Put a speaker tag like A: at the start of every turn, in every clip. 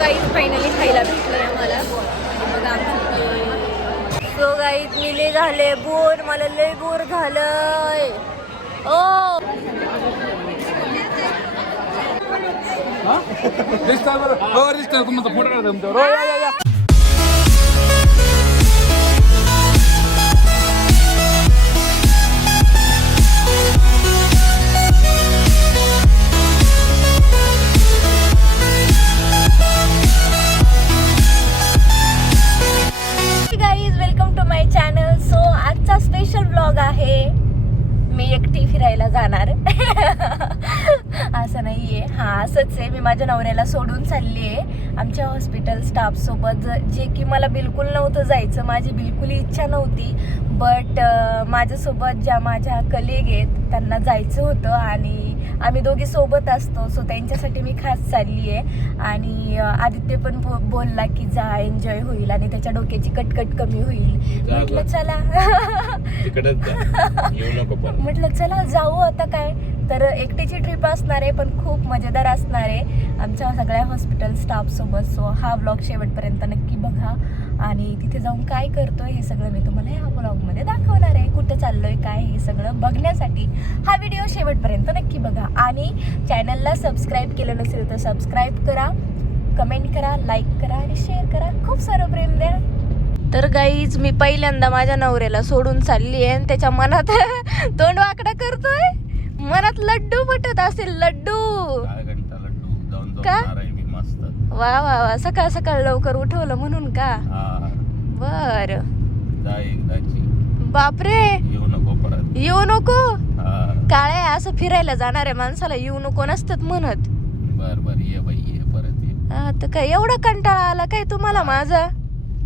A: Guys finally खायला भेटलंय आम्हाला. बघा आमची सो गाईज मी लय झाले बोर मला लय बोर झालंय. ओ!
B: रिस्टावर हो रिस्टावर तुमचा फोटो काढा तुमच्यावर. हो,
A: स्पेशल ब्लॉग आहे. मी एकटी फिरायला जाणार. असं नाहीये. हा असंच आहे. मी माझ्या नवऱ्याला सोडून चालली आहे. आमच्या हॉस्पिटल स्टाफ सोबत जे की मला बिलकुल नव्हतं जायचं माझी बिलकुल इच्छा नव्हती. बट माझ्यासोबत ज्या माझ्या कलिग आहेत त्यांना जायचं होतं आणि आम्ही दोघी सोबत असतो सो त्यांच्यासाठी मी खास चालली आहे आणि आदित्य पण बो- बोलला की जा एन्जॉय होईल आणि त्याच्या डोक्याची कटकट कमी होईल. म्हटलं. चला. म्हटलं चला जाऊ आता काय. तर एकटीची ट्रिप असणार आहे पण खूप मजेदार असणार आहे. आमच्या सगळ्या हॉस्पिटल स्टाफ सोबत सो हा ब्लॉग शेवटपर्यंत नक्की बघा. आणि तिथे जाऊन काय करतोय हे सगळं मी तुम्हाला ह्या ब्लॉगमध्ये दाखवणार आहे. कुठं चाललोय काय हे सगळं बघण्यासाठी हा व्हिडिओ शेवटपर्यंत नक्की बघा. आणि चॅनलला सबस्क्राईब केलं नसेल तर सबस्क्राईब करा कमेंट करा लाईक करा आणि शेअर करा. खूप सारं प्रेम द्या. तर गाईज मी पहिल्यांदा माझ्या नवऱ्याला सोडून चालली आहे आणि त्याच्या मनात तोंड वाकडा करतोय. मनात लड्डू पटत असेल लड्डू. का?
B: जाऊन आहे मी मस्त
A: वा वा वा. सकाळ सकाळ लवकर उठवलं म्हणून का?
B: हा.
A: बर. बापरे.
B: येऊ नको परत.
A: येऊ नको? काळे असं फिरायला जाणाऱ्या माणसाला. येऊ नको नसतात म्हणत.
B: बर बर. ये बाई ये परत ये.
A: हा, तर काय एवढा कंटाळा आला काय तुम्हाला माझा?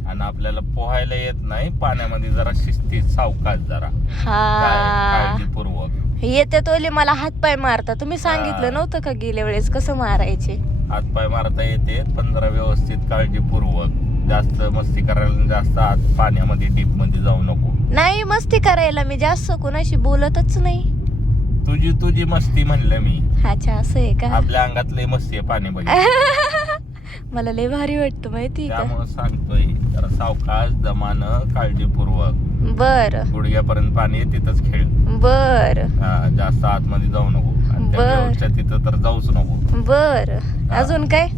B: आणि आपल्याला पोहायला येत नाही पाण्यामध्ये जरा शिस्तीत सावकाश जरा.
A: हा.
B: काळजीपूर्वक.
A: येते तोले मला हात पाय मारता. तुम्ही. सांगितलं नव्हतं का गेल्या वेळेस कसं मारायचे?
B: हातपाय मारता येते पण जरा व्यवस्थित काळजीपूर्वक जास्त मस्ती करायला जास्त आत पाण्यामध्ये डीपमध्ये जाऊ नको.
A: नाही मस्ती करायला मी जास्त कोणाशी बोलतच नाही.
B: तुझी तुझी मस्ती म्हणलं मी.
A: अच्छा असं आहे का?
B: आपल्या अंगात लय मस्ती आहे पाणी
A: मला लय भारी वाटतं माहिती का?
B: त्यामुळे सांगतोय जरा सावकाश दमानं काळजीपूर्वक.
A: बर.
B: गुडघ्यापर्यंत पाणी तिथंच खेळ.
A: बर.
B: हा, जास्त आतमध्ये जाऊ नको.
A: बर.
B: तिथं तर जाऊच नको.
A: बर. अजून काय?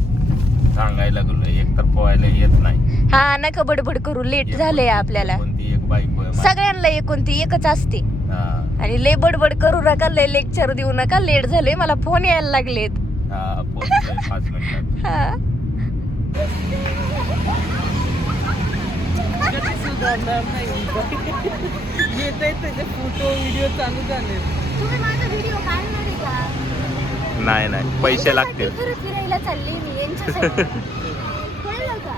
B: सांगायला लागलोय एक तर पोहायला येत नाही.
A: हा नका बडबड करू लेट झालंय
B: कोणती-
A: आपल्याला.
B: कोणती एक माझी.
A: सगळ्यांना एकोणती एकच असते.
B: हा,
A: आणि लय बडबड करू नका लय लेक्चर देऊ नका लेट झाले मला फोन यायला लागलेत.
B: हा, पोहोचतोय पाच मिनिटात.
A: हा.
C: सुधारणार नाही येत आहे त्याचे फोटो व्हिडिओ चालू झाले
A: तुम्ही माझा व्हिडिओ काढणार आहे का
B: नाही नाही. पैसे लागतील.
A: फिरायला चालली मी यांच्यासाठी. कळलं का?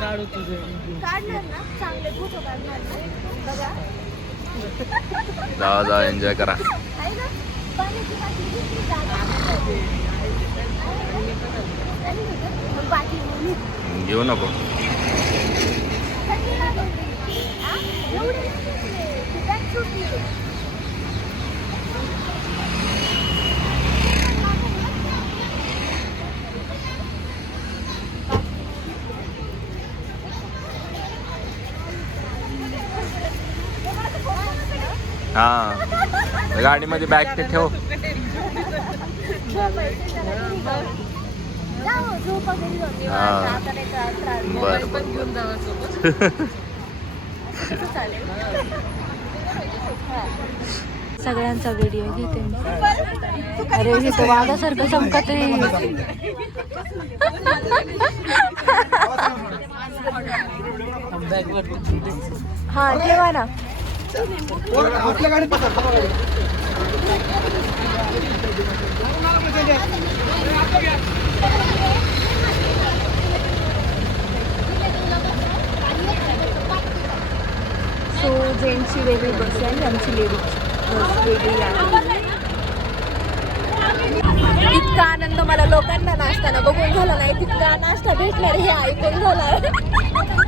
C: काढू तुझे. व्हिडिओ
A: काढणार ना? चांगले फोटो काढणार ना? बघा.
B: जावा जावा एन्जॉय करा.
A: आहे ना? पाण्याची बाटली घेतली, जागा आहे. आणि मग बाटली नेली.
B: घेऊ नको?
A: एवढी नाही. ती बॅग छोटी आहे.
B: हा गाडीमध्ये बॅग ते ठेव. बर
A: सगळ्यांचा व्हिडिओ घेते अरे हे तर वाघासारखं संपत हा ठेवा ना. सो जेंट्सची वेगळी बस आहे आमची लेडीज बस वेगळी आहे इतका आनंद मला लोकांना नाचताना बघून झाला नाही तितका नाश्ता भेटणार हे ऐकून झाला.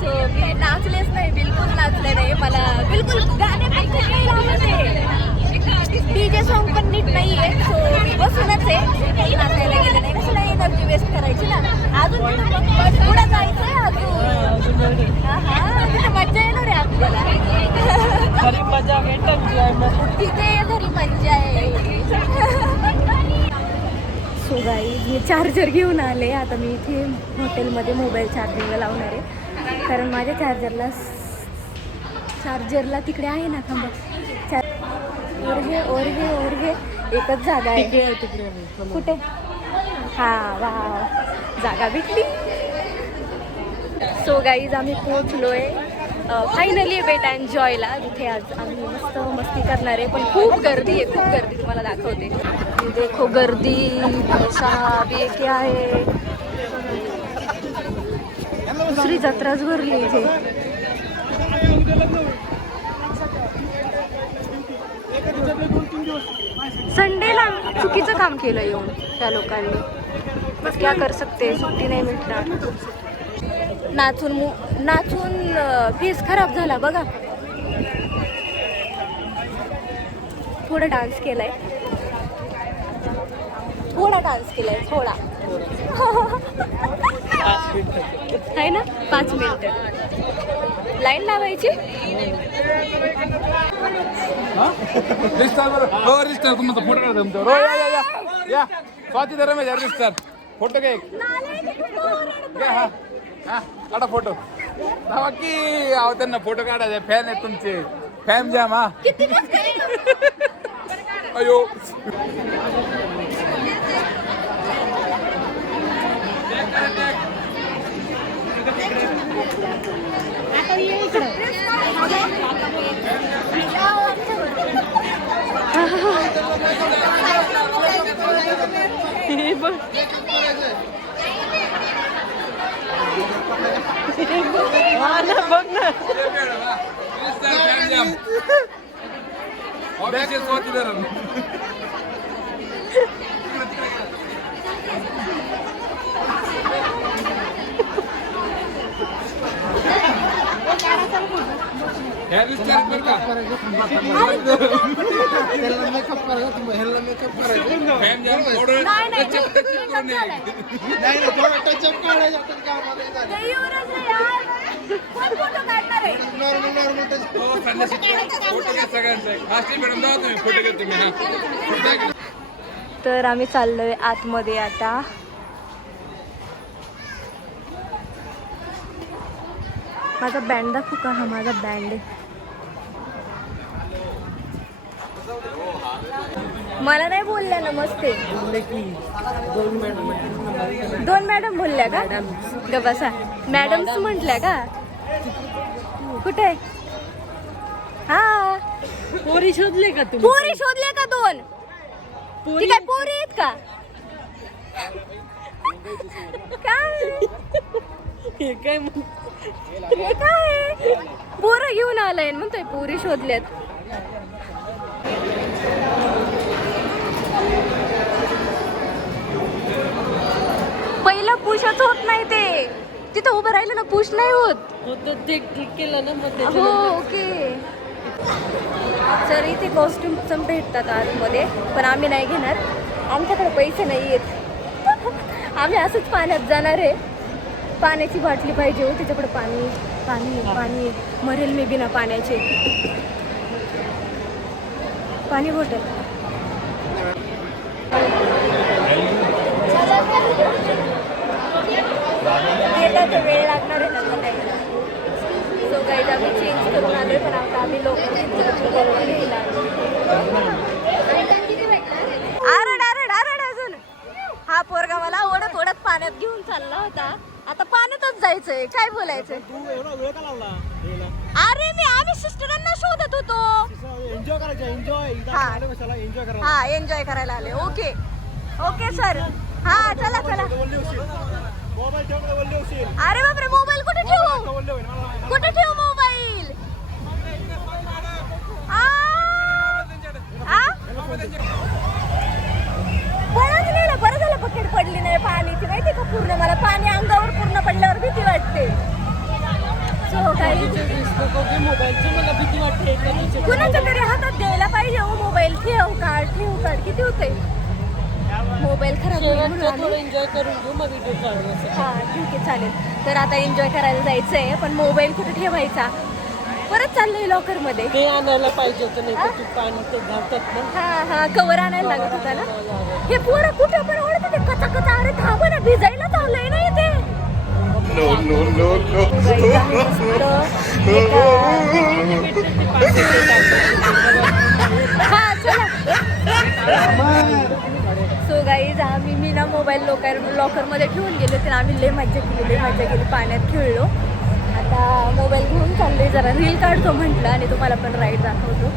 A: सो मी नाचलेच नाही बिलकुल नाचले नाही. मला बिलकुल गाणे नाही आवडते. डीजे सॉन्ग पण नीट नाहीये सो मी बसूनच आहे. काही नाचायला गेलं नाही कशाला एनर्जी वेस्ट करायची ना? अजून पुढे जायचंय अजून. हा हा तिथं मज्जा येणार आहे आपल्याला. तिथे घरी मज्जा आहे. सो गाई मी चार्जर घेऊन आले. आता मी इथे हॉटेलमध्ये मोबाईल चार्जिंगला लावणार आहे. कारण माझ्या चार्जरला चार्जरला तिकडे आहे ना थांबा. चार ओरघे ओरघे ओरघे. एकच जागा आहे.
C: आहे.
A: कुठे? हा वा जागा भेटली. सो गाईज आम्ही पोहोचलोय. फायनली बेट एन्जॉयला जिथे आज आम्ही मस्त मस्ती करणार आहे. पण खूप गर्दी आहे खूप गर्दी तुम्हाला दाखवते. देखो गर्दी साहब ये क्या है? दुसरी जत्राच भरली इथे. संडेला चुकीचं काम केलं येऊन त्या लोकांनी. क्या कर सकते सुट्टी नाही भेटणार नाचून मु- नाचून फेस खराब झाला बघा. थोडा डान्स केलाय. थोडा डान्स केलाय थोडा. आहे ना? पाच मिनिट. लाईन लावायची?
D: हो? हो या या या. या. स्वाती धरम आहे रिस्टार. फोटो घे एक. घे हा. हा काढा फोटो. धावा की अहो त्यांना फोटो काढायचे. फॅन आहेत तुमचे. फॅन जॅम हा. अयो.
C: बघ हा ना
A: तर आम्ही चाललोय आतमध्ये आता. माझा बँड दाखवू का हा माझा बँड आहे. मला नाही बोलल्या नमस्ते
C: दोन
A: मॅडम बोलल्या का? ग बसा. मॅडम्स म्हटल्या का? कुठे? हा.
C: पोरी शोधले का तुम्ही?
A: पोरी शोधले का दोन? ती काय पोरी आहेत का? काय?
C: काय
A: हे काय पोरं घेऊन आलाय म्हणतोय पोरी शोधल्यात. पहिला पुशच होत नाही ते. तिथं उभं राहिलं ना पुश नाही होत.
C: ते क्लिक केलं ना मग
A: हो ओके. सर इथे कॉस्ट्युम पण भेटतात आतमध्ये पण आम्ही नाही घेणार. आमच्याकडे पैसे नाही आहेत आम्ही असंच पाण्यात जाणार आहे. पाण्याची बाटली पाहिजे हो त्याच्याकडे पाणी पाणी पाणी. मरेल मी बिना पाण्याचे. पाणी बॉटल. वेळ लागणार आहे सो गाईज आम्ही चेंज करून पण आता आम्ही लोक आरड आरड आरड अजून. हा पोरगा मला ओढत ओढत पाण्यात घेऊन चालला होता. जायचंय काय बोलायचंय? अरे मी आम्ही सिस्टरांना शोधत होतो.
E: एन्जॉय करायचं एन्जॉय
A: हा.
E: एन्जॉय करायला.
A: हा एन्जॉय करायला आले. ओके ओके सर हा चला चला. अरे बापरे मोबाईल कुठे ठेवू? कुठे ठेवू मोबाईल आ? आ? बरंच लिहिलं बरं झालं बकेट पडली नाही पाण्याची माहिती का पूर्ण मला? पाणी अंगावर पूर्ण पडल्यावर भीती वाटते. सो काही
C: मोबाईलची मला भीती वाटते एखाद्याच्या
A: कुणाच्या तरी हातात द्यायला पाहिजे हो मोबाईल ठेव काढ ठेव काढ किती होतंय? मोबाईल खराब
C: एन्जॉय करून घेऊ मग व्हिडिओ
A: हा ठीक आहे चालेल. तर आता एन्जॉय करायला जायचंय पण मोबाईल कुठे ठेवायचा? परत चाललोय लॉकरमध्ये
C: ते आणायला पाहिजे होतं नाही तर तू पाणी ते घालतात ना.
A: हा हा कवर आणायला लागत होता ना? हे पोरं कुठे पण ओढत ते कचा कचा अरे थांब ना भिजायला चाललंय ना इथे. हा चला. सो गाईज आम्ही मी ना मोबाईल लोकर लॉकरमध्ये ठेवून गेले तर आम्ही लय मज्जा केली लय मज्जा केली पाण्यात खेळलो. आता मोबाईल घेऊन चालले जरा. रील काढतो म्हटलं आणि तुम्हाला पण राईड दाखवतो.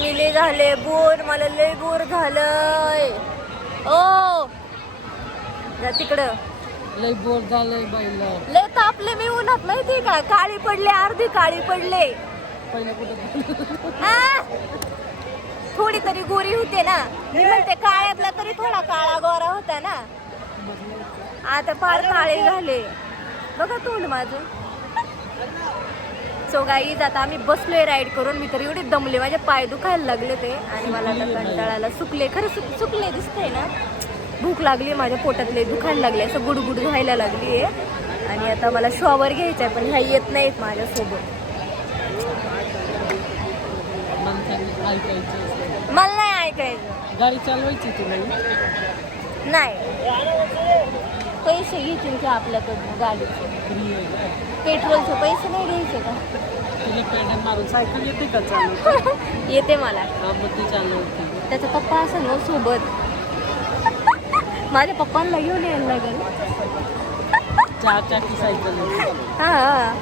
A: मी झाले बोर मला लय बोर झालंय. ओ! जा तिकडं.
C: लय बोर झालंय बाईला.
A: लय तापले मी उन्हात माहिती का? काळी पडले अर्धी काळी पडले.
C: पहिला कुठं
A: आ! थोडी तरी गोरी होते ना. मी म्हणते काळ्यातला तरी थोडा काळा गोरा होता ना. आता फार काळे झाले. बघा तोंड माझं. सो गाईज आता आम्ही बसलोय राईड करून. मी तर एवढे दमले माझे पाय दुखायला लागले ते. आणि मला आता कंटाळाला सुकले. खरं सुक सुकले दिसतंय ना? भूक लागली माझ्या पोटातले दुखायला लागले असं गुडगुड व्हायला लागली आहे आणि आता मला शॉवर घ्यायचा आहे पण ह्या येत नाहीत माझ्यासोबत. मला नाही ऐकायचं.
C: गाडी चालवायची
A: नाही. पैसे घेतील का आपल्याकडनं गाडीचे? पेट्रोलचे पैसे नाही घ्यायचे का
C: तिला पेड्या मारून सायकल येते का चालू
A: येते मला
C: हा मग ती चालवते
A: त्याचा पप्पा असं ना सोबत माझ्या पप्पांना घेऊन यायला लागेल
C: चार चाकी सायकल आहे.
A: हा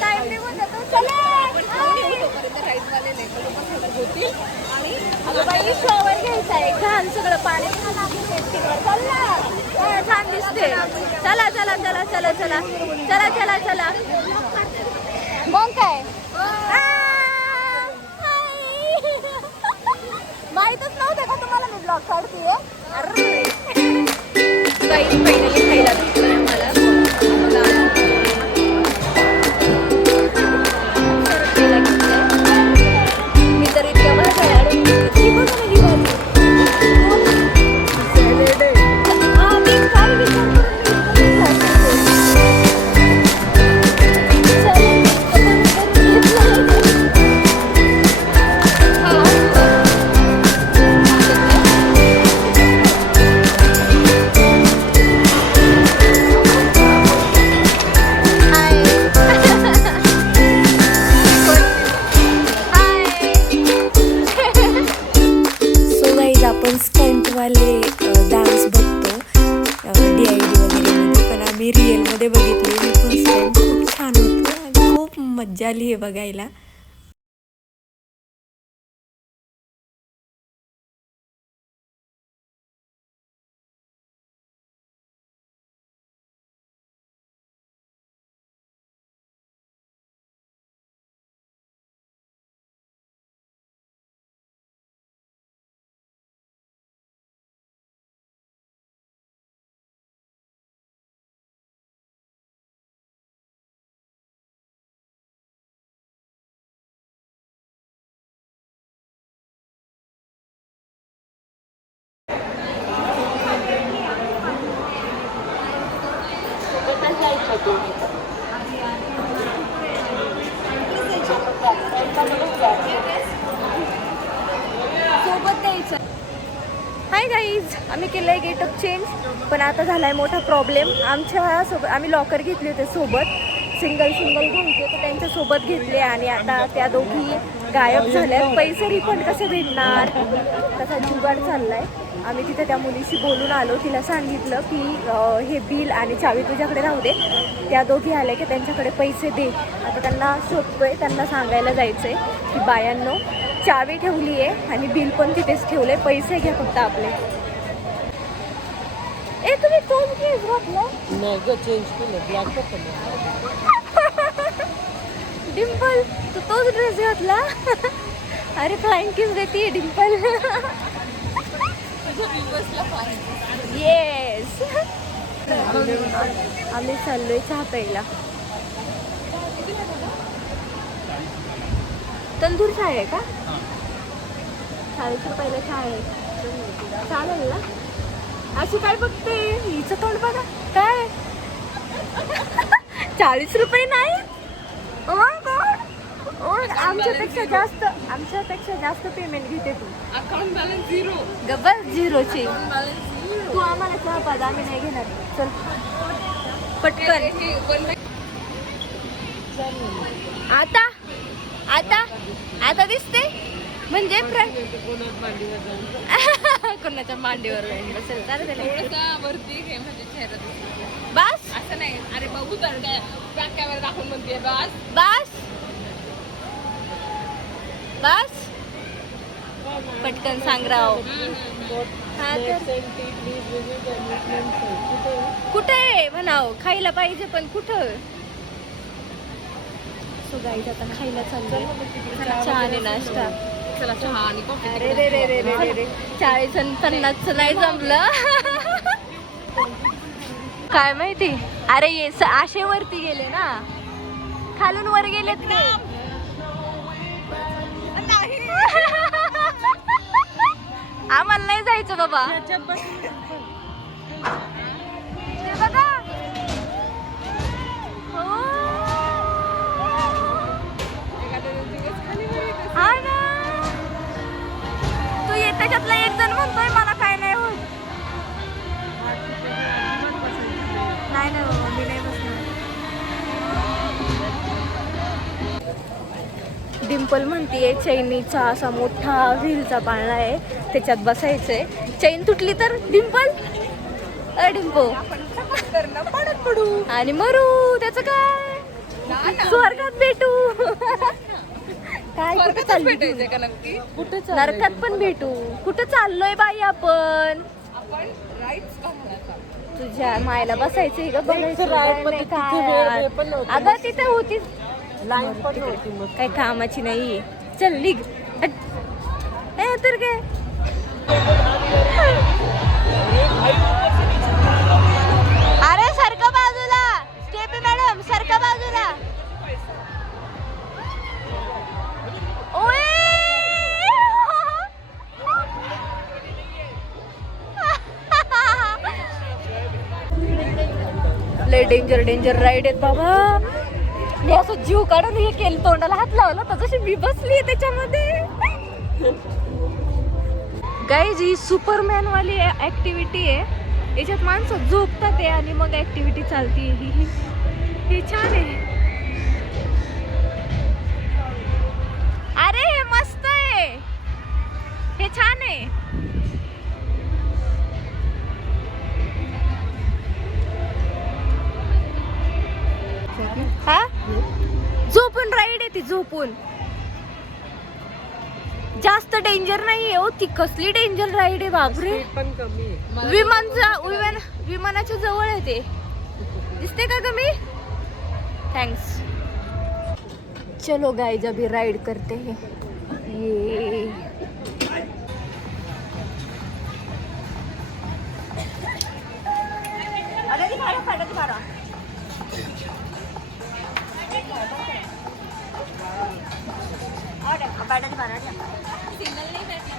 A: Time निघून जातो. चला. अगं बाई शॉवर घ्यायचा आहे घाण सगळं पाणी छान दिसते चला चला चला चला चला चला चला चला मग काय नव्हतं का तुम्हाला मी ब्लॉग काढतीये अरे फायनली खायला भेटलं मी रिअलमध्ये बघितलेली फर्स्ट टाईम खूप छान होतं खूप मज्जा आली आहे बघायला. हाय गाईज आम्ही केलं आहे गेट ऑफ चेंज पण आता झाला आहे मोठा प्रॉब्लेम आमच्यासोबत आम्ही लॉकर घेतले होते सोबत. सिंगल सिंगल घ्यायचे तर त्यांच्यासोबत घेतले आणि आता त्या दोघी गायब झाल्या पैसे रिफंड कसे भेटणार? तसा जुगाड चाललाय. आम्ही तिथे त्या मुलीशी बोलून आलो तिला सांगितलं की हे बिल आणि चावी तुझ्याकडे राहू दे. त्या दोघी आल्या की त्यांच्याकडे पैसे दे. आता त्यांना शोधतोय त्यांना सांगायला जायचंय की बायांनो चावी ठेवली आहे आणि बिल पण तिथेच ठेवले पैसे घ्या फक्त आपले. एक मी तोच केस घातला
C: नाही ग चेंज केलं ब्लॅक पण
A: डिम्पल तू तोच ड्रेस घातला? अरे फ्लाइंग किस देते डिम्पल येस आम्ही चाललोय चहा प्यायला तंदूर चहा आहे का? चाळीस रुपयाला चहा आहे. चालेल ना? अशी काय बघते? हिचं तोंड बघा. काय? चाळीस रुपये नाही? आमच्यापेक्षा जास्त आमच्यापेक्षा जास्त पेमेंट घेते तू.
C: अकाउंट बॅलन्स झिरो
A: गब्बल झिरोची तू आम्हाला चहा पाज आम्ही नाही घेणार. चल. पटकन. आता? आता? आता दिसते? म्हणजे कोणाच्या मांडीवर
C: घे म्हणजे.
A: बस.
C: असं नाही. अरे बघू तर. कॅमेरा दाखवून म्हणते बस.
A: बस. बस. पटकन सांग राव. कुठे आहे? म्हणाव. खायला पाहिजे पण कुठं? सो गाईज आता खायला चाललोय. चहा आणि नाश्ता. अरे रे रे रे रे रे. रे चाळीस आणि पन्नास नाही जमलं. काय माहिती? अरे ये स- आशे वरती गेले ना. खालून वर गेलेत ते. आम्हाला नाही जायचं बाबा. बघा. हो. हा. ना. तू ये त्याच्यातला एक जण म्हणतोय मला. डिम्पल म्हणतीये चैनीचा असा मोठा व्हीलचा पाळणा आहे त्याच्यात बसायचंय. चैन तुटली तर डिम्पल अ डिम्पो आणि मरू त्याचं काय? स्वर्गात भेटू. काय कुठं चालली?
C: का नक्की?
A: कुठं नरकात पण भेटू. कुठं चाललोय बाई आपण?
C: आपण राईट्स का म्हणायचा?
A: तुझ्या मायला बसायचंय का बघायचं
C: ride पण
A: नाही
C: तिथे वेळ- वेळ पण
A: काय
C: नव्हती.
A: अगं तिथे होती काही कामाची नाही चल निघ. तर काय अरे सरका बाजूला. स्टेपी मॅडम सरका बाजूला. लय डेंजर डेंजर राईड आहेत बाबा. मी असं जीव काढून हे केलं तोंडाला हात लावला तर जशी मी बसली त्याच्यामध्ये. गाईज ही सुपरमॅन वाली ऍक्टिव्हिटी आहे. याच्यात माणसं झोपतात आहे आणि मग ऍक्टिव्हिटी चालते. ही ही- हे छान आहे. झोपून राईड आहे ती झोपून. जास्त डेंजर नाही आहे हो ती कसली डेंजर राईड आहे बापरे.
C: स्पीड पण कमी आहे.
A: विमानचा विमान विमानाच्या जवळ आहे ते. दिसते का कमी? थँक्स चलो गाइज अभी राइड करते हैं. ये. अरे दिखारा मारा दिखारा नहीं बैठना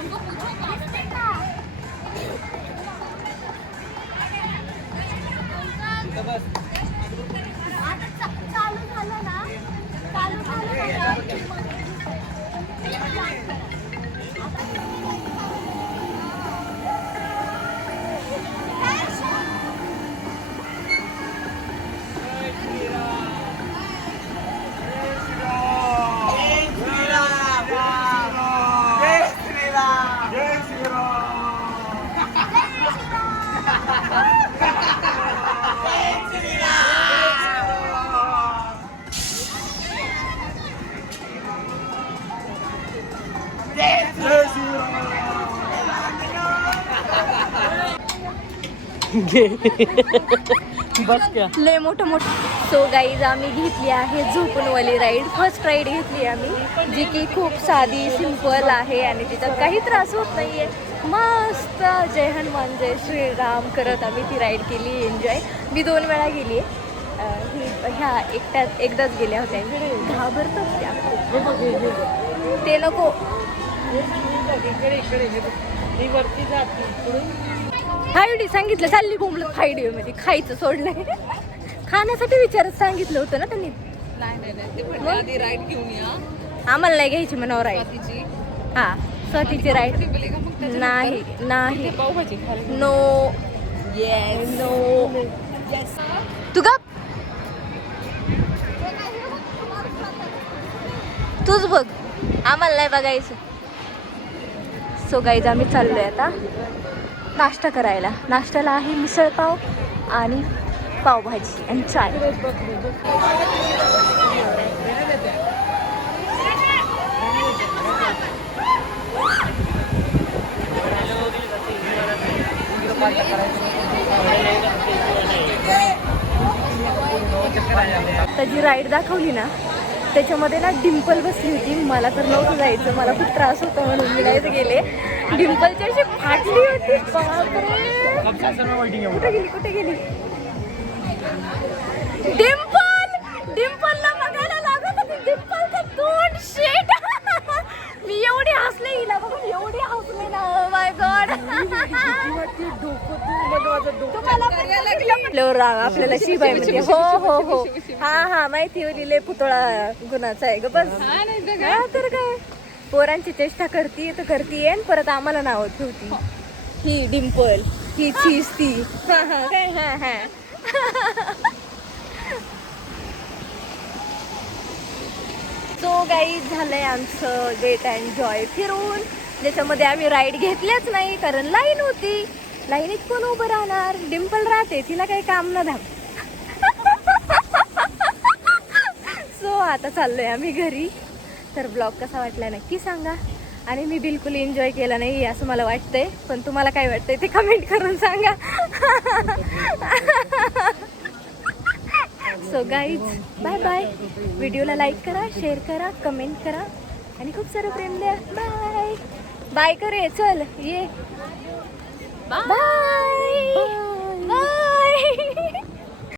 A: उनको पूछो लय मोठं मोठं. सो गाईज आम्ही घेतली आहे झोपूनवाली राईड फर्स्ट राईड घेतली आम्ही जी की खूप साधी सिंपल आहे आणि तिच्यात काही त्रास होत नाहीये. मस्त जय हनुमान जय श्रीराम करत आम्ही ती राईड केली एन्जॉय मी दोन वेळा गेली ही ह्या एकट्यात एकदाच गेल्या होत्या. घाबरतात त्या ते नको. हायडी सांगितलं चालली बोंबलत हायडी मध्ये खायचं सोडलंय खाण्यासाठी विचारत सांगितलं होतं ना त्यांनी.
C: नाही नाही नाही ते म्हणले आधी राईड घेऊन या.
A: आम्हाला नाही घ्यायची राईड
C: तिची
A: हा स्वतःची राईड नाही नाही.
C: पावभाजी
A: नो येस नो तू गप. तूच बघ. आम्हाला नाही बघायचं. सो गाईज आम्ही चाललोय आता. नाश्ता करायला. नाश्त्याला आहे मिसळपाव आणि पावभाजी आणि चाय. आता जी राईड दाखवली ना त्याच्यामध्ये ना डिम्पल बसली होती. मला तर नव्हतं जायचं. मला खूप त्रास होता म्हणून मी नाहीच गेले. डिम्पलची अशी फाटली होती. बापरे. कुठे गेली? कुठे गेली? डिम्पल डिम्पलला बघायला लागत होती. डिम्पलचं तोंड शेट हसले हिला बघून एवढी हसले ना Oh माय गॉड तुम्हाला राग आपल्याला शिबाई म्हणजे. हो हो हो. हा हा माहिती होती लय पुतळा गुणाचा आहे ग बस. हा तर काय? पोरांची चेष्टा करती तर करतीये आणि परत आम्हाला नाव ठेवती. ही. डिम्पल ही चीज ती. हा. हा हा हा सो गाई झालंय आमचं गेट अँड जॉय फिरून. ज्याच्यामध्ये आम्ही राईड घेतल्याच नाही कारण लाईन होती. लाईनीत कोण उभं राहणार? डिम्पल राहते तिला काही काम न धाम. सो आता चाललोय आम्ही घरी. तर ब्लॉग कसा वाटला नक्की सांगा. आणि मी बिलकुल एन्जॉय केला नाही असं मला वाटतंय. पण तुम्हाला काय वाटतंय ते कमेंट करून सांगा. सो गाईज बाय बाय व्हिडिओला लाईक करा शेअर करा कमेंट करा. आणि खूप सारं प्रेम द्या. बाय बाय करे चल ये. Bye bye